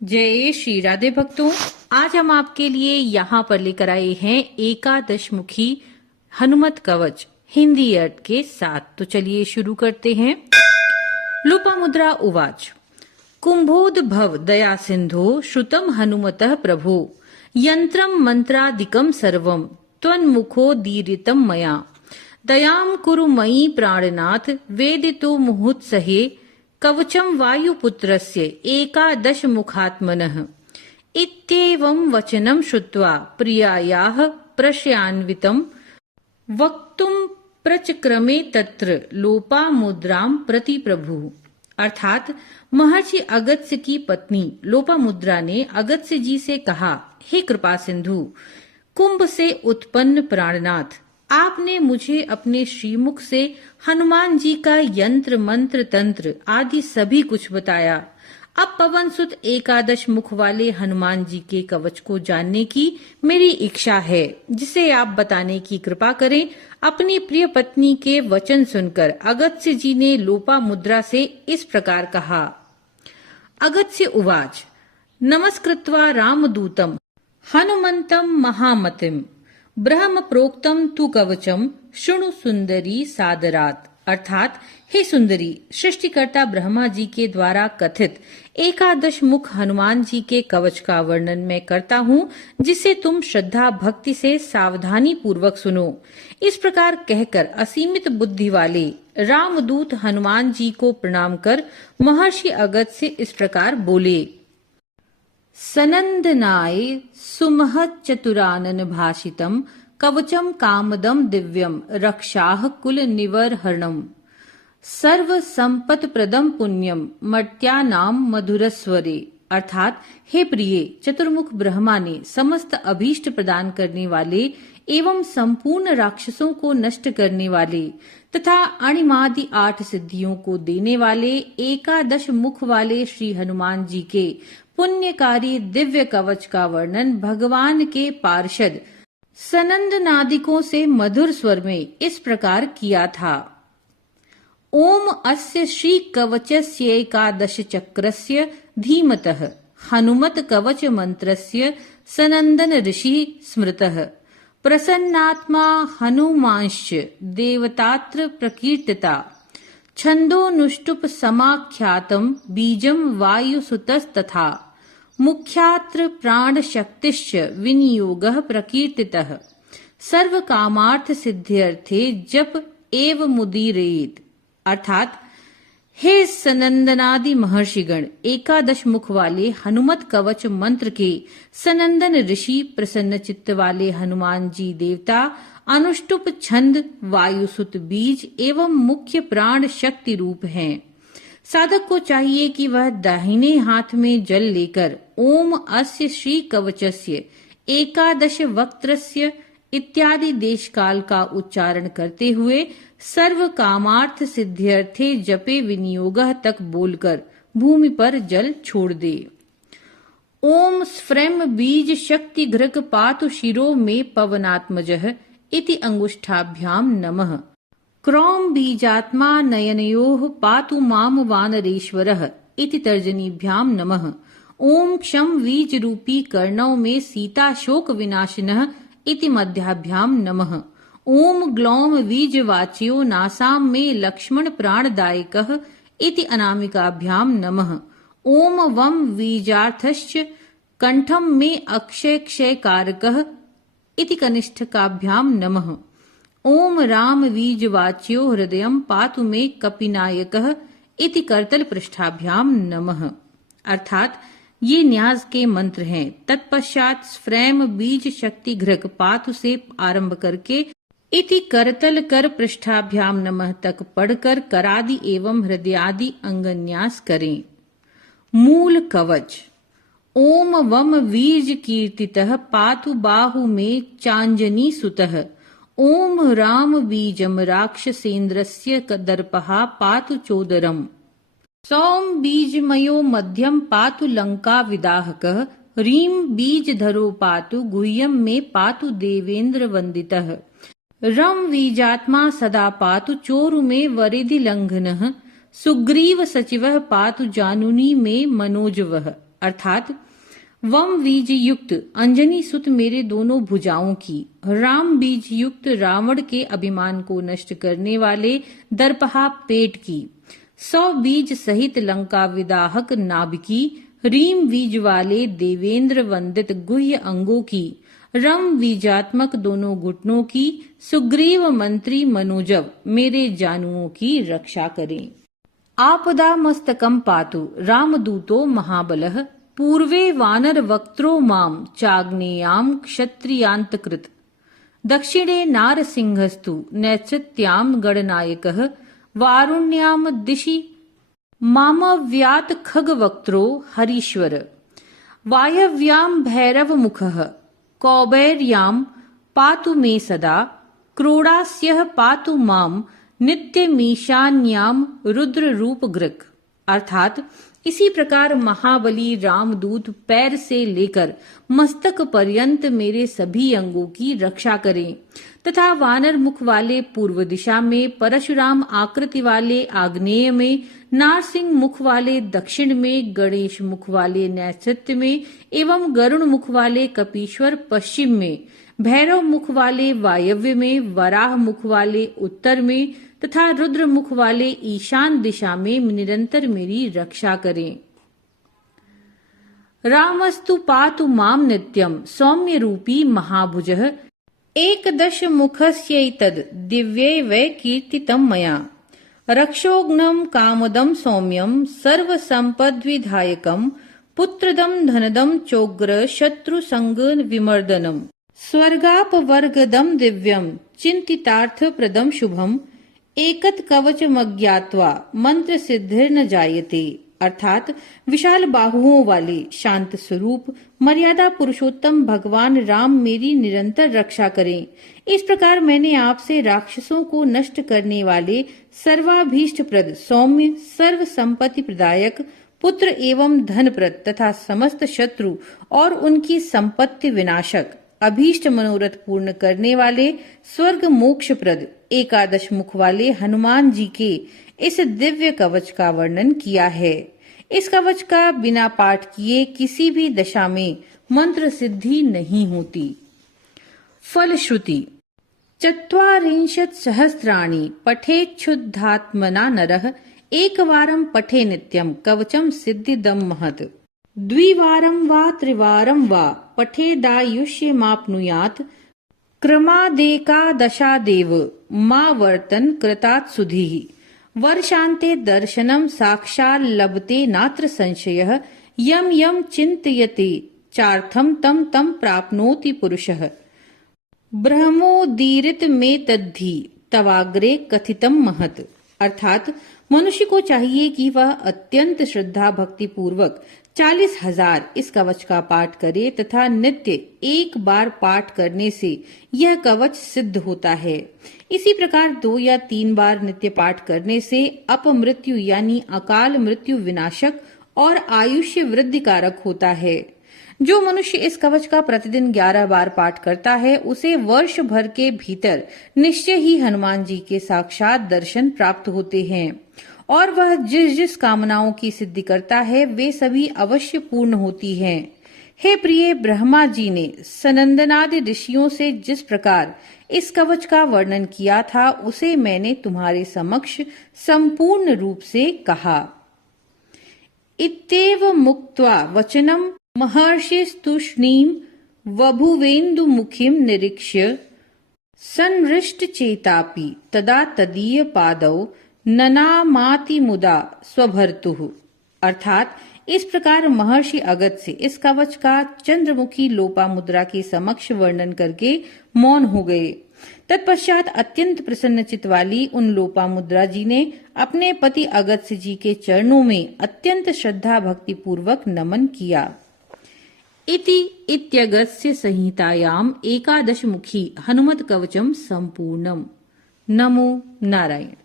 जय श्री राधे भक्तों, आज हम आपके लिए यहाँ पर लेकर आए हैं एकादश मुखी हनुमत कवच हिंदी अर्थ के साथ। तो चलिए शुरू करते हैं। लोपामुद्रा उवाच कुंभोद्भव दया सिंधो श्रुतम हनुमतः प्रभो यंत्रम मंत्रादिकम सर्वम त्वन्मुखोदीरितम मया दयाम कुरु मयि प्राणनाथ वेदितो मुहुत्सहे कवचम वायुपुत्रस्य एकादश मुखात्मनः इत्येवं वचनं श्रुत्वा प्रियायाः प्रशयान्वितं वक्तुं प्रचक्रमे तत्र लोपामुद्रां प्रति प्रभु। अर्थात महर्षि अगस्त्य की पत्नी लोपामुद्रा ने अगस्त्य जी से कहा, हे कृपा सिंधु, कुंभ से उत्पन्न प्राणनाथ, आपने मुझे अपने श्रीमुख से हनुमान जी का यंत्र मंत्र तंत्र आदि सभी कुछ बताया। अब पवन सुत एकादश मुख वाले हनुमान जी के कवच को जानने की मेरी इच्छा है, जिसे आप बताने की कृपा करें। अपनी प्रिय पत्नी के वचन सुनकर अगस्त्य जी ने लोपामुद्रा से इस प्रकार कहा। अगस्त्य उवाच नमस्कृत्वा रामदूतम हनुमंतम महामतिम ब्रह्म प्रोक्तम तु कवचम शृणु सुंदरी सादरात। अर्थात हे सुंदरी, सृष्टिकर्ता ब्रह्मा जी के द्वारा कथित एकादश मुख हनुमान जी के कवच का वर्णन मैं करता हूँ, जिसे तुम श्रद्धा भक्ति से सावधानी पूर्वक सुनो। इस प्रकार कहकर असीमित बुद्धि वाले रामदूत हनुमान जी को प्रणाम कर महर्षि अगस्त्य इस प्रकार बोले। सनंदनाय सुमहत् चतुरानन भाषितम कवचम कामदम दिव्यम रक्षाः कुल निवर्हरणम सर्व संपत प्रदम पुण्यम मर्त्यानाम मधुरस्वरे। अर्थात हे प्रिय, चतुर्मुख ब्रह्मा ने समस्त अभीष्ट प्रदान करने वाले एवं संपूर्ण राक्षसों को नष्ट करने वाले तथा अणिमादि 8 सिद्धियों को देने वाले एकादश मुख वाले श्री हनुमान जी के पुण्यकारी दिव्य कवच का वर्णन भगवान के पार्षद सनंद नादिकों से मधुर स्वर में इस प्रकार किया था। ओम अस्य श्री कवचस्यैकादश चक्रस्य धीमतः हनुमत कवच मंत्रस्य सनंदन ऋषि स्मृतः प्रसन्नात्मा हनुमांश्च देवतात्र प्रकीर्तिता छंदोनुष्टुप समाख्यातम बीजम वायुसुतस्तथा मुख्यात्र प्राण शक्तिश्च विनियोगः प्रकीर्तितः सर्व कामार्थ सिद्ध्यर्थे जप एव मुदीरेत। अर्थात हे सनंदनादि महर्षिगण, एकादश मुख वाले हनुमत कवच मंत्र के सनंदन ऋषि, प्रसन्न चित्त वाले हनुमान जी देवता, अनुष्टुप छंद, वायुसुत बीज एवं मुख्य प्राण शक्ति रूप हैं। साधक को चाहिए कि वह दाहिने हाथ में जल लेकर ओम अस्य श्री कवचस्य एकादश वक्त्रस्य इत्यादि देश काल का उच्चारण करते हुए सर्व कामार्थ सिद्ध्यर्थे जपे विनियोगः तक बोलकर भूमि पर जल छोड़ दे। ओम स्फ्रेम बीज शक्ति घृक पातु शिरो में पवनात्मजः इति अंगुष्ठाभ्याम नमः क्रौम बीजात्मा नयनयोः पातु माम वानरेश्वरः इति तर्जनीभ्याम नमः। ओम क्षम बीज रूपी कर्णौ में सीता शोक विनाशिनः इति मध्याभ्याम नमः। ओम ग्लौम बीज वाच्यो नासाम में लक्ष्मण प्राणदायकः इति अनामिकाभ्याम नमः। ओम वम बीजार्थश्च कंठम में अक्षय क्षय कारकः इति कनिष्ठकाभ्याम नमः। ओम राम बीज वाच्यो हृदयं पातु मे कपिनायकः इति करतल पृष्ठाभ्याम नमः। अर्थात ये न्यास के मंत्र हैं। तत्पश्चात स्फ्रेम बीज शक्ति घृक पातु से आरंभ करके इति करतल कर पृष्ठाभ्याम नमः तक पढ़कर करादि एवं हृदयादि अंगन्यास करें। मूल कवच। ओम वम वीर्ज कीर्तितः पातु बाहु में चांजनी सुतः ओम राम बीजम राक्षसेन्द्रस्य दर्पः पातु चोदरम सौम बीजमयो मध्यम पातु लंका विदाहकः रीम बीजधरो पातु गुह्यम में पातु देवेंद्र वंदितः रम बीजात्मा सदा पातु चोरु में वरिधि लंघनः सुग्रीव सचिवः पातु जानुनी में मनोजवः अर्थात वम बीज युक्त अंजनी सुत मेरे दोनों भुजाओं की, राम बीज युक्त रावण के अभिमान को नष्ट करने वाले दर्पहा पेट की, 100 बीज सहित लंका विदाहक नाभ की, रीम बीज वाले देवेंद्र वंदित गुह्य अंगों की, रम बीजात्मक दोनों घुटनों की, सुग्रीव मंत्री मनोजव मेरे जानुओं की रक्षा करें। आपदा मस्तकम पातु रामदूतो महाबलः, पूर्वे वानर वक्त्रो माम चाग्नेयाम क्षत्रियांतकृत, दक्षिणे नारसिंहस्तु नैत्रित्याम गणनायकः, वारुण्याम दिशि मामव्यात खगवक्त्रो हरीश्वर, वायव्याम भैरव मुखः, कौबैर्याम पातु मे सदा, क्रोडास्यः पातु माम नित्यमीशान्याम रुद्र रूप गृक। अर्थात इसी प्रकार महाबली रामदूत पैर से लेकर मस्तक पर्यंत मेरे सभी अंगों की रक्षा करें तथा वानर मुख वाले पूर्व दिशा में, परशुराम आकृति वाले आग्नेय में, नारसिंह मुख वाले दक्षिण में, गणेश मुख वाले नैऋत्य में एवं गरुण मुख वाले कपीश्वर पश्चिम में, भैरव मुख वाले वायव्य में, वराह मुख वाले उत्तर में तथा रुद्र मुख वाले ईशान दिशा में निरंतर मेरी रक्षा करें। रामस्तु पातु माम नित्यम सौम्य रूपी महाभुजः, एकदश मुखस्यैतद् दिव्ये वै कीर्तितं मया, रक्षोघ्नं कामदं सौम्यं सर्वसम्पद्विधायकं, पुत्रदं धनदं चोग्र शत्रुसंग विमर्दनम्, स्वर्गापवर्गदं दिव्यं चिन्तितार्थप्रदं शुभम्, एकत कवचमज्ञात्वा मंत्र सिद्धिर्न जायते। अर्थात विशाल बाहुओं वाले शांत स्वरूप मर्यादा पुरुषोत्तम भगवान राम मेरी निरंतर रक्षा करें। इस प्रकार मैंने आपसे राक्षसों को नष्ट करने वाले सर्वाभीष्टप्रद सौम्य सर्व संपत्ति प्रदायक पुत्र एवं धनप्रद तथा समस्त शत्रु और उनकी संपत्ति विनाशक अभीष्ट मनोरथ पूर्ण करने वाले स्वर्ग मोक्षप्रद एकादश मुख वाले हनुमान जी के इस दिव्य कवच का वर्णन किया है। इस कवच का बिना पाठ किए किसी भी दशा में मंत्र सिद्धि नहीं होती। फलश्रुति ४४ सहस्राणि पठेच्छुद्धात्मना नरः, एकवारं पठे नित्यं कवचं सिद्धिदं महत्, द्विवारं वा त्रिवारं वा पठेदायुष्यमाप्नुयात्, क्रमादेकादशादेव मा वर्तन कृतात् सुधीः, वर्षान्ते दर्शनं साक्षाल्लभते नात्र संशयः, यं यं चिन्तयते चार्थं तं तं प्राप्नोति पुरुषः, ब्रह्मोदीरित में तद्धि तवाग्रे कथितम महत्। अर्थात मनुष्य को चाहिए कि वह अत्यंत श्रद्धा भक्ति पूर्वक 40,000 इस कवच का पाठ करे तथा नित्य एक बार पाठ करने से यह कवच सिद्ध होता है। इसी प्रकार 2 या 3 बार नित्य पाठ करने से अपमृत्यु यानी अकाल मृत्यु विनाशक और आयुष्य वृद्धि कारक होता है। जो मनुष्य इस कवच का प्रतिदिन 11 बार पाठ करता है उसे वर्ष भर के भीतर निश्चय ही हनुमान जी के साक्षात दर्शन प्राप्त होते हैं और वह जिस जिस कामनाओं की सिद्धि करता है वे सभी अवश्य पूर्ण होती हैं। हे प्रिय, ब्रह्मा जी ने सनंदनादि ऋषियों से जिस प्रकार इस कवच का वर्णन किया था उसे मैंने तुम्हारे समक्ष संपूर्ण रूप से कहा। इत्येव मुक्त्वा वचनम महर्षिस्तूष्णीं वभुवेन्दुमुखीं निरीक्ष्य संहृष्ट चेतापि तदा तदीय पादौ ननामाति मुदा स्वभर्तुः। अर्थात इस प्रकार महर्षि अगस्त से इस कवच का चंद्रमुखी लोपा मुद्रा के समक्ष वर्णन करके मौन हो गए। तत्पश्चात अत्यंत प्रसन्नचित वाली उन लोपा मुद्रा जी ने अपने पति अगस्त जी के चरणों में अत्यंत श्रद्धा भक्ति पूर्वक नमन किया। इति इत्यगस्त्य संहितायाम एकादश मुखी हनुमत कवचम संपूर्णम। नमो नारायण।